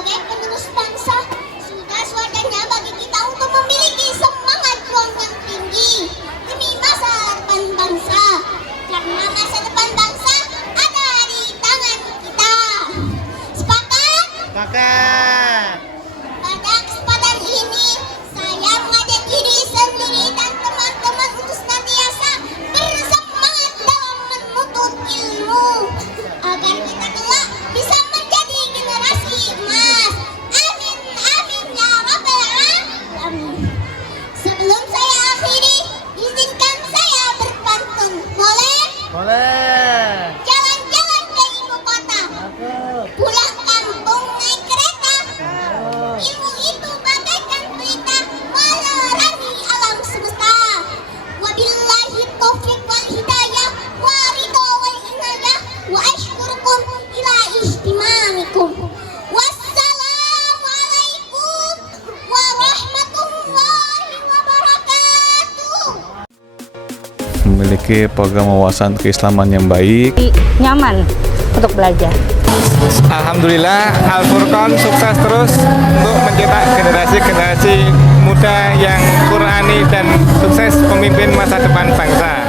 sebagai penerus bangsa, sudah sewajarnya bagi kita untuk memiliki semangat juang yang tinggi demi masa depan bangsa. Karena masa depan bangsa ada di tangan kita. Sepakat? Sepakat. Pada kesempatan ini, saya mengajak diri sendiri dan teman-teman untuk senantiasa bersemangat dalam menuntut ilmu agar kita kelak bisa menjadi generasi emas. Amin, amin ya rabbal alamin. Sebelum saya akhiri, izinkan saya berpantun. Boleh? Boleh. Jalan-jalan ke ibu kota, pulang kampung naik kereta. Ilmu itu bagaikan pelita menerangi alam semesta. Wabillahi taufiq wal hidayah wa ridho wal inayah wa ashkurukum ila istimamikum. Wassalamualaikum warahmatullahi wabarakatuh. Memiliki program wawasan keislaman yang baik, nyaman untuk belajar. Alhamdulillah Al-Furqan sukses terus untuk mencetak generasi-generasi muda yang Qurani dan sukses pemimpin masa depan bangsa.